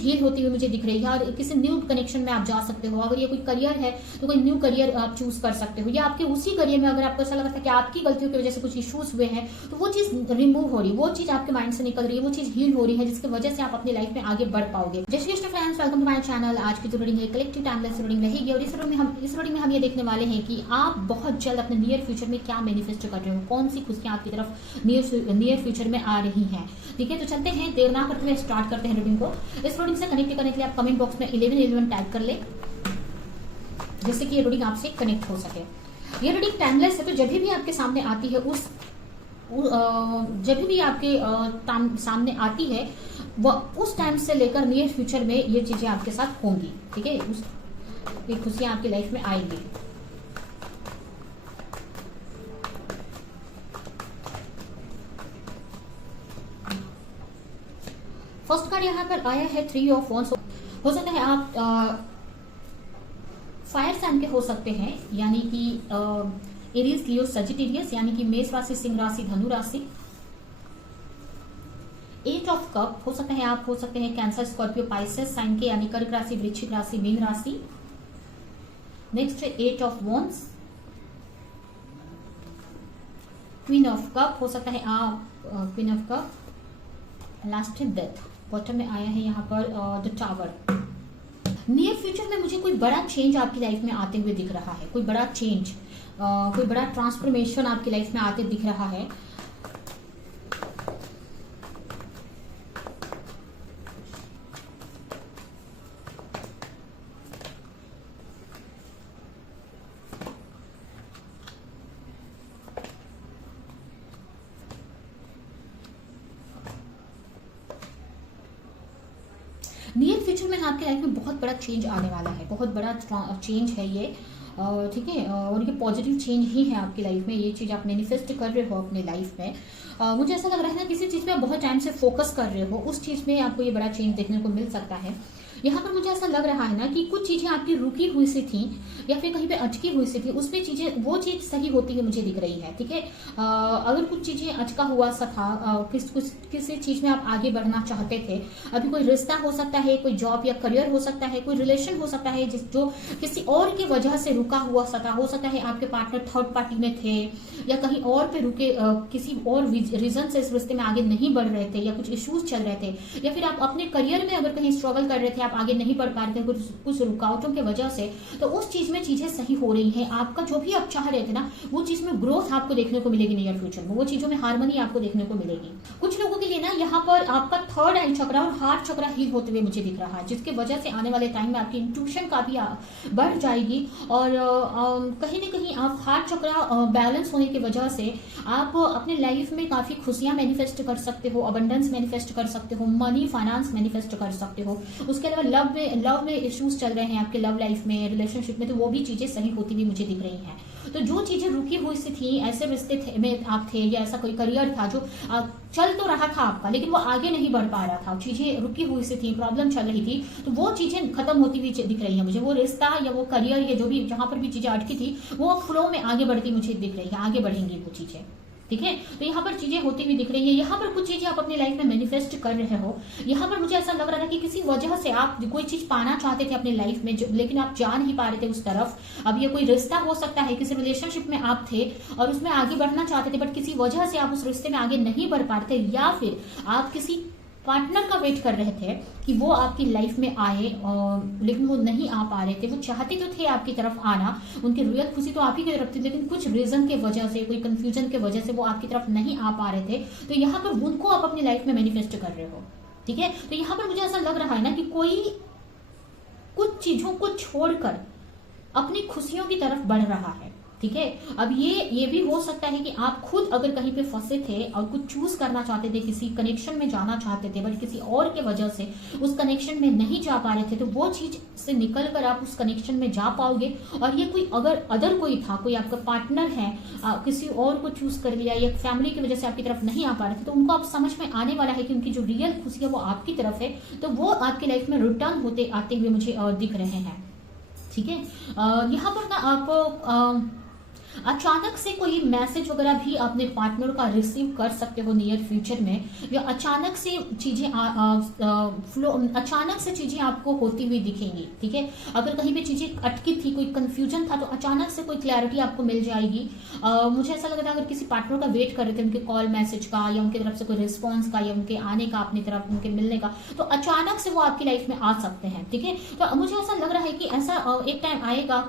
चीज हील होती हुई मुझे दिख रही है और किसी न्यू कनेक्शन में आप जा सकते हो। अगर ये कोई करियर है तो कोई न्यू करियर आप चूज कर सकते हो, या आपके उसी करियर में अगर आपको ऐसा लग रहा था कि आपकी गलतियों की वजह से कुछ इश्यूज हुए हैं तो वो चीज रिमूव हो रही है, वो चीज आपके माइंड से निकल रही है, वो चीज हील हो रही है, जिसकी वजह से आप अपनी लाइफ में आगे बढ़ पाओगे। जय Shri Krishna friends, welcome to my channel. आज की जो रीडिंग है कलेक्टिव टाइमलेस रीडिंग रहेगी और इस रीडिंग में हम ये देखने वाले हैं कि आप बहुत जल्द अपने नियर फ्यूचर में क्या मैनिफेस्ट कर रहे हो, कौन सी खुशियां आपकी तरफ नियर फ्यूचर में आ रही हैं। ठीक है, तो चलते हैं, देर ना करते हुए स्टार्ट करते हैं रीडिंग को। इस रीडिंग से कनेक्ट करने के लिए आप कमेंट बॉक्स में 1111 टाइप कर ले, जिससे कि ये रीडिंग आपसे कनेक्ट हो सके। ये रीडिंग टाइमलेस है, तो जब भी आपके सामने आती है जब भी आपके सामने आती है वो उस टाइम से लेकर नियर फ्यूचर में ये चीजें आपके साथ होंगी। ठीक है, ये खुशियां आपकी लाइफ में आएंगी। फर्स्ट कार्ड यहाँ पर आया है 3 ऑफ वॉन्ड्स। हो सकता है आप फायर साइन के हो सकते हैं, यानी कि एरीज, लियो, सजिटेरियस, यानी कि मेष राशि, सिंह राशि, धनु राशि। 8 ऑफ कप हो सकता है आप हो सकते हैं कैंसर, स्कॉर्पियो, पाइसेस साइन के, यानी कर्क राशि, वृश्चिक राशि, मीन राशि। नेक्स्ट है 8 of wands, queen of cup हो सकता है आप क्वीन ऑफ कप। लास्ट है डेथ, बॉटम में आया है यहाँ पर द टावर। नियर फ्यूचर में मुझे कोई बड़ा चेंज आपकी लाइफ में आते हुए दिख रहा है, कोई बड़ा चेंज, कोई बड़ा ट्रांसफॉर्मेशन आपकी लाइफ में आते दिख रहा है। नियर फ्यूचर में आपकी लाइफ में बहुत बड़ा चेंज आने वाला है, बहुत बड़ा चेंज है ये। ठीक है, और ये पॉजिटिव चेंज ही है आपकी लाइफ में। ये चीज आप मैनिफेस्ट कर रहे हो अपने लाइफ में। मुझे ऐसा लग रहा है ना, किसी चीज पे आप बहुत टाइम से फोकस कर रहे हो, उस चीज में आपको ये बड़ा चेंज देखने को मिल सकता है। यहाँ पर मुझे ऐसा लग रहा है ना कि कुछ चीजें आपकी रुकी हुई सी थी या फिर कहीं पे अटकी हुई सी थी, उसमें चीजें वो चीज सही होती है मुझे दिख रही है। ठीक है, अगर कुछ चीजें अटका हुआ सा था, किसी चीज में आप आगे बढ़ना चाहते थे, अभी कोई रिश्ता हो सकता है, कोई जॉब या करियर हो सकता है, कोई रिलेशन हो सकता है जो किसी और की वजह से रुका हुआ सा था। हो सकता है आपके पार्टनर थर्ड पार्टी में थे या कहीं और पे रुके, किसी और रीजन से इस रिश्ते में आगे नहीं बढ़ रहे थे, या कुछ इश्यूज चल रहे थे, या फिर आप अपने करियर में अगर कहीं स्ट्रगल कर रहे थे, आप आगे नहीं बढ़ पा रहे थे कुछ रुकावटों की वजह से, तो उस चीज में चीजें सही हो रही हैं। आपका जो भी आप चाह रहे थे ना, वो चीज में ग्रोथ आपको देखने को मिलेगी नियर फ्यूचर में, वो चीजों में हार्मनी आपको देखने को मिलेगी। कुछ लोगों के लिए ना यहाँ पर आपका थर्ड आई चक्रा और हार्ट चक्रा हील होते हुए मुझे दिख रहा है, जिसके वजह से आने वाले टाइम में आपकी इंट्यूशन काफी बढ़ जाएगी और कहीं ना कहीं आप हार्ट चक्रा बैलेंस होने की वजह से आप अपने लाइफ में काफी खुशियां मैनिफेस्ट कर सकते हो, अबंडेंस मैनिफेस्ट कर सकते हो, मनी फाइनेंस मैनिफेस्ट कर सकते हो। उसके अलावा लव में इश्यूज चल रहे हैं आपके लव लाइफ में, रिलेशनशिप में, तो वो भी चीजें सही होती हुई मुझे दिख रही हैं। तो जो चीजें रुकी हुई सी थी, ऐसे रिश्ते में आप थे या ऐसा कोई करियर था जो चल तो रहा था आपका, लेकिन वो आगे नहीं बढ़ पा रहा था, चीजें रुकी हुई सी थी, प्रॉब्लम चल रही थी, तो वो चीजें खत्म होती हुई दिख रही है मुझे। वो रिश्ता या वो करियर या जो भी जहां पर भी चीजें अटकी थी, वो फ्लो में आगे बढ़ती मुझे दिख रही है, आगे बढ़ेंगी वो चीजें। ठीक है, तो यहाँ पर चीजें होती हुई दिख रही है। यहाँ पर कुछ चीजें आप अपनी लाइफ में मैनिफेस्ट कर रहे हो। यहाँ पर मुझे ऐसा लग रहा था कि किसी वजह से आप कोई चीज पाना चाहते थे अपनी लाइफ में, लेकिन आप जा नहीं पा रहे थे उस तरफ। अब ये कोई रिश्ता हो सकता है, किसी रिलेशनशिप में आप थे और उसमें आगे बढ़ना चाहते थे, बट किसी वजह से आप उस रिश्ते में आगे नहीं बढ़ पा रहे थे, या फिर आप किसी पार्टनर का वेट कर रहे थे कि वो आपकी लाइफ में आए, लेकिन वो नहीं आ पा रहे थे। वो चाहते तो थे आपकी तरफ आना, उनकी रियल खुशी तो आप ही की तरफ थी, लेकिन कुछ रीजन के वजह से, कोई कंफ्यूजन के वजह से वो आपकी तरफ नहीं आ पा रहे थे। तो यहाँ पर उनको आप अपनी लाइफ में मैनिफेस्ट कर रहे हो। ठीक है, तो यहाँ पर मुझे ऐसा लग रहा है ना कि कोई कुछ चीजों को छोड़कर अपनी खुशियों की तरफ बढ़ रहा है। ठीक है, अब ये भी हो सकता है कि आप खुद अगर कहीं पे फंसे थे और कुछ चूज करना चाहते थे, किसी कनेक्शन में जाना चाहते थे, बट किसी और के वजह से उस कनेक्शन में नहीं जा पा रहे थे, तो वो चीज से निकल कर आप उस कनेक्शन में जा पाओगे। और ये कोई अदर कोई था, कोई आपका पार्टनर है, किसी और को चूज कर लिया, या फैमिली की वजह से आपकी तरफ नहीं आ पा रहे थे, तो उनको आप समझ में आने वाला है कि उनकी जो रियल खुशी है वो आपकी तरफ है, तो वो आपकी लाइफ में रिटर्न होते आते हुए मुझे दिख रहे हैं। ठीक है, यहाँ पर ना आप अचानक से कोई मैसेज वगैरह भी अपने पार्टनर का रिसीव कर सकते हो नियर फ्यूचर में, या अचानक से चीजें फ्लो, अचानक से चीजें आपको होती हुई दिखेंगी। ठीक है, अगर कहीं पे चीजें अटकी थी, कोई कंफ्यूजन था, तो अचानक से कोई क्लैरिटी आपको मिल जाएगी। मुझे ऐसा लग रहा है अगर किसी पार्टनर का वेट कर रहे थे, उनके कॉल मैसेज का या उनकी तरफ से कोई रिस्पॉन्स का या उनके आने का, अपनी तरफ उनके मिलने का, तो अचानक से वो आपकी लाइफ में आ सकते हैं। ठीक है, तो मुझे ऐसा लग रहा है कि ऐसा एक टाइम आएगा,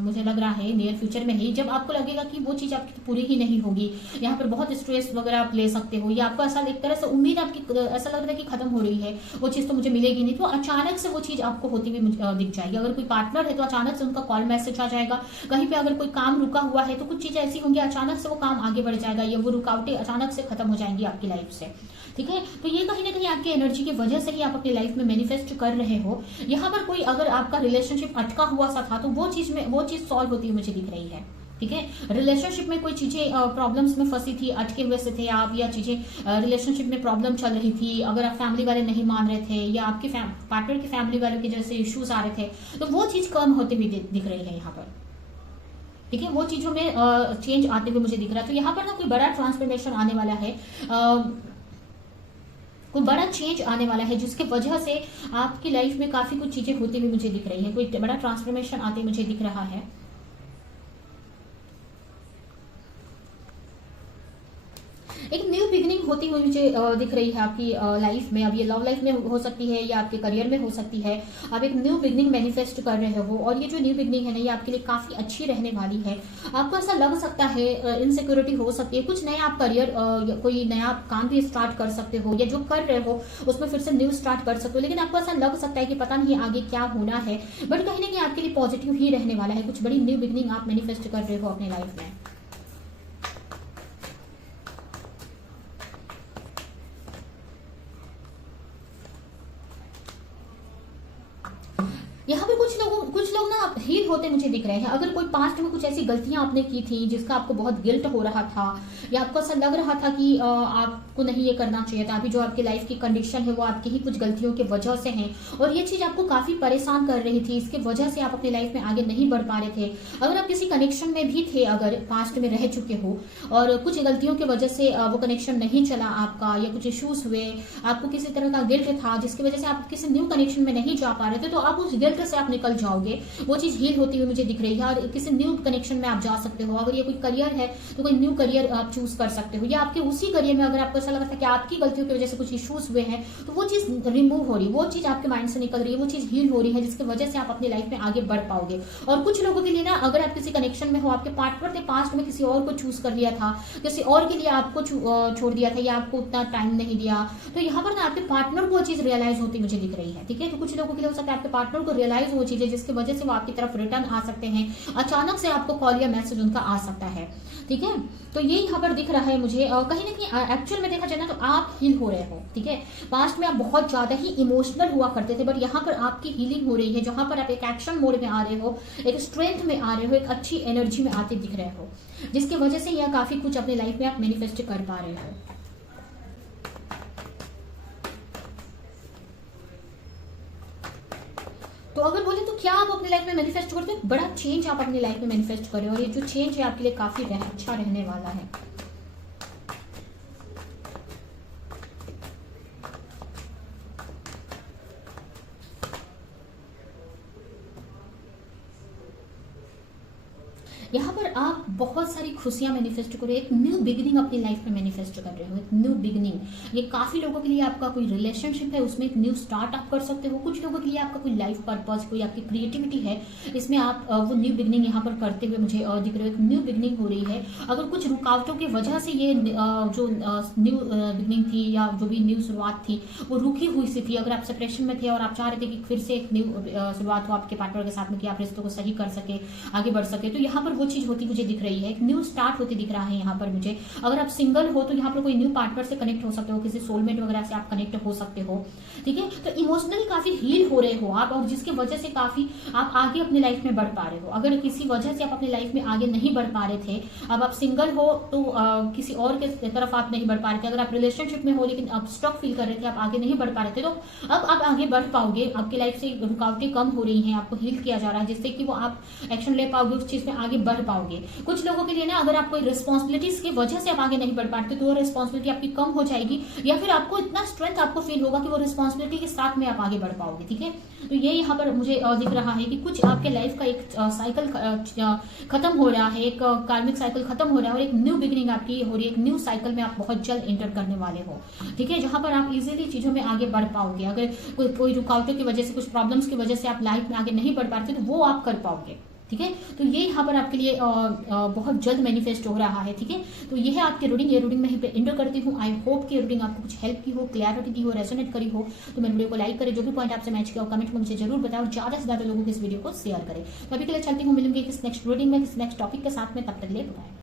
मुझे लग रहा है नियर फ्यूचर में ही, जब आपको लगेगा कि वो चीज आपकी पूरी ही नहीं होगी, यहाँ पर बहुत स्ट्रेस वगैरह आप ले सकते हो, या आपको ऐसा एक तरह से उम्मीद आपकी ऐसा लग रहा है कि खत्म हो रही है, वो चीज तो मुझे मिलेगी नहीं, तो अचानक से वो चीज आपको होती हुई दिख जाएगी। अगर कोई पार्टनर है तो अचानक से उनका कॉल मैसेज आ जाएगा। कहीं पे अगर कोई काम रुका हुआ है तो कुछ चीजें ऐसी होंगी, अचानक से वो काम आगे बढ़ जाएगा, या वो रुकावटें अचानक से खत्म हो जाएंगी आपकी लाइफ से। ठीक है, तो ये कहीं ना कहीं आपकी एनर्जी की वजह से ही आप अपनी लाइफ में मैनिफेस्ट कर रहे हो। यहाँ पर कोई अगर आपका रिलेशनशिप अटका हुआ सा था, तो वो चीज सॉल्व होती हुई मुझे दिख रही है। ठीक है, रिलेशनशिप में कोई चीजें प्रॉब्लम्स में फंसी थी, अटके हुए से थे आप, या चीजें रिलेशनशिप में प्रॉब्लम चल रही थी, अगर आप फैमिली वाले नहीं मान रहे थे, या आपके पार्टनर की फैमिली वालों के जैसे इश्यूज आ रहे थे, तो वो चीज कम होती हुई दिख रही है यहाँ पर। ठीक है, वो चीजों में चेंज आते हुए मुझे दिख रहा है। तो यहाँ पर ना कोई बड़ा ट्रांसफॉर्मेशन आने वाला है, कोई बड़ा चेंज आने वाला है, जिसके वजह से आपकी लाइफ में काफी कुछ चीजें होती हुई मुझे दिख रही है। कोई बड़ा ट्रांसफॉर्मेशन आते मुझे दिख रहा है। एक न्यू बिगनिंग होती हुई मुझे दिख रही है आपकी लाइफ में। अब ये लव लाइफ में हो सकती है या आपके करियर में हो सकती है। आप एक न्यू बिगनिंग मैनिफेस्ट कर रहे हो, और ये जो न्यू बिगनिंग है ना, ये आपके लिए काफी अच्छी रहने वाली है। आपको ऐसा लग सकता है, इनसिक्योरिटी हो सकती है, कुछ नया आप करियर, कोई नया काम भी स्टार्ट कर सकते हो, या जो कर रहे हो उसमें फिर से न्यू स्टार्ट कर सकते हो, लेकिन आपको ऐसा लग सकता है कि पता नहीं आगे क्या होना है, बट कहीं ना कहीं आपके लिए पॉजिटिव ही रहने वाला है। कुछ बड़ी न्यू बिगनिंग आप मैनिफेस्ट कर रहे हो अपनी लाइफ में। यहाँ पे कुछ लोग ना हील होते मुझे दिख रहे हैं। अगर कोई पास्ट में कुछ ऐसी गलतियां आपने की थी जिसका आपको बहुत गिल्ट हो रहा था, या आपको ऐसा लग रहा था कि आपको नहीं ये करना चाहिए था, अभी जो आपकी लाइफ की कंडीशन है वो आपकी ही कुछ गलतियों की वजह से है, और ये चीज आपको काफी परेशान कर रही थी, इसके वजह से आप अपनी लाइफ में आगे नहीं बढ़ पा रहे थे। अगर आप किसी कनेक्शन में भी थे, अगर पास्ट में रह चुके हो, और कुछ गलतियों की वजह से वो कनेक्शन नहीं चला आपका, या कुछ इश्यूज हुए, आपको किसी तरह का गिल्ट था जिसकी वजह से आप किसी न्यू कनेक्शन में नहीं जा पा रहे थे, तो आप उस गिल्ट से आप निकल जाओगे। वो चीज हील होती हुई मुझे दिख रही है, और किसी न्यू कनेक्शन में आप जा सकते हो। अगर ये कोई करियर है तो कोई न्यू करियर आप चूज कर सकते हो, या आपके उसी करियर में अगर आपको ऐसा लगा था कि आपकी गलतियों की वजह से कुछ इश्यूज हुए हैं, तो वो चीज रिमूव हो रही, वो चीज आपके माइंड से निकल रही है, वो चीज हील हो रही है, जिसकी वजह से आप अपनी लाइफ में आगे बढ़ पाओगे। और कुछ लोगों के लिए ना, अगर आप किसी कनेक्शन में हो, आपके पार्टनर ने पास्ट में किसी और को चूज कर लिया था, किसी और के लिए आपको छोड़ दिया था, या आपको उतना टाइम नहीं दिया, तो यहाँ पर ना आपके पार्टनर को वो चीज रियलाइज होती मुझे दिख रही है। ठीक है, तो कुछ लोगों के लिए हो सकता है आपके पार्टनर को रियलाइज वो चीजें, जिसकी वजह से वो आपकी तरफ रिटर्न आ सकते हैं, अचानक से आपको कॉल या मैसेज उनका आ सकता है। ठीक है, तो ये यहाँ पर दिख रहा है मुझे। कहीं ना कहीं एक्चुअल में देखा जाए ना, तो आप हील हो रहे हो। ठीक है, पास्ट में आप बहुत ज्यादा ही इमोशनल हुआ करते थे, बट यहाँ पर आपकी हीलिंग हो रही है, जहां पर आप एक एक्शन मोड में आ रहे हो, एक स्ट्रेंथ में आ रहे हो, एक अच्छी एनर्जी में आते दिख रहे हो, जिसकी वजह से यह काफी कुछ अपने लाइफ में आप मैनिफेस्ट कर पा रहे हो। तो अगर बोले तो क्या आप अपनी लाइफ में मैनिफेस्ट करते हो? बड़ा चेंज आप अपनी लाइफ में मैनिफेस्ट कर रहे हो, और ये जो चेंज है आपके लिए काफी अच्छा रहने वाला है। यहाँ पर आप बहुत सारी खुशियां मैनिफेस्ट करो, एक न्यू बिगिनिंग अपनी लाइफ में मैनिफेस्ट कर रहे हो, एक न्यू बिगिनिंग। ये काफी लोगों के लिए आपका कोई रिलेशनशिप है, उसमें एक न्यू स्टार्ट आप कर सकते हो। कुछ लोगों के लिए आपका कोई लाइफ पर्पस, कोई आपकी क्रिएटिविटी है, इसमें आप वो न्यू बिगिनिंग यहाँ पर करते हुए मुझे दिख रहे हो, एक न्यू बिगिनिंग हो रही है। अगर कुछ रुकावटों की वजह से ये जो न्यू बिगिनिंग थी, या जो भी न्यू शुरुआत थी, वो रुकी हुई सी थी, अगर आप सेपरेशन में थे और आप चाह रहे थे कि फिर से एक न्यू शुरुआत हो आपके पार्टनर के साथ में, कि आप रिश्तों को सही कर सके, आगे बढ़ सके, तो यहाँ पर वो चीज होती मुझे दिख रही है, एक न्यू स्टार्ट होती दिख रहा है यहाँ पर मुझे। अगर आप सिंगल हो तो यहाँ पर कोई न्यू पार्टनर से कनेक्ट हो सकते हो, किसी सोलमेट वगैरह से आप कनेक्ट हो सकते हो। ठीक है, तो इमोशनली काफी हील हो रहे हो आप, और जिसकी वजह से काफी आप आगे अपनी लाइफ में बढ़ पा रहे हो। अगर किसी वजह से आप अपनी लाइफ में आगे नहीं बढ़ पा रहे थे, अब आप सिंगल हो तो किसी और के तरफ आप नहीं बढ़ पा रहे थे, अगर आप रिलेशनशिप में हो लेकिन आप स्टक फील कर रहे थे, आप आगे नहीं बढ़ पा रहे थे, तो अब आप आगे बढ़ पाओगे। आपकी लाइफ से रुकावटें कम हो रही हैं, आपको हील किया जा रहा है, जिससे कि वो आप एक्शन ले पाओगे, उस चीज में आगे बढ़ पाओगे। कुछ लोगों के लिए ना, अगर आप कोई रिस्पॉन्सिबिलिटीज की वजह से आप आगे नहीं बढ़ पाते तो वो रिस्पॉन्सिबिलिटी आपकी कम हो जाएगी, या फिर आपको इतना स्ट्रेंथ आपको फील होगा कि वो रिस्पॉन्सिबिलिटी के साथ में आप आगे बढ़ पाओगे। ठीक है, तो ये यहाँ पर मुझे दिख रहा है कि कुछ आपके लाइफ का एक साइकिल खत्म हो रहा है, एक कार्मिक साइकिल खत्म हो रहा है और एक न्यू बिगिनिंग आपकी हो रही है, एक न्यू साइकिल में आप बहुत जल्द एंटर करने वाले हो। ठीक है, जहां पर आप इजीली चीजों में आगे बढ़ पाओगे। अगर कोई रुकावटों की वजह से, कुछ प्रॉब्लम्स की वजह से आप लाइफ में आगे नहीं बढ़ पाते तो वो आप कर पाओगे। ठीक है, तो ये यहाँ पर आपके लिए बहुत जल्द मैनिफेस्ट हो रहा है। ठीक है, तो ये है आपकी रीडिंग। ये रीडिंग मैं यहीं पे एंटर करती हूँ। आई होप कि रीडिंग आपको कुछ हेल्प की हो, क्लैरिटी दी हो, रेजोनेट करी हो। तो मेरे वीडियो को लाइक करें, जो भी पॉइंट आपसे मैच किया हो कमेंट में मुझे जरूर बताओ, और ज्यादा से ज्यादा लोगों को इस वीडियो को शेयर करें। तो अभी के लिए चलती हूँ, मिलेंगे किस नेक्स्ट रीडिंग में, किस नेक्स्ट टॉपिक के साथ में। तब तक ले बाय।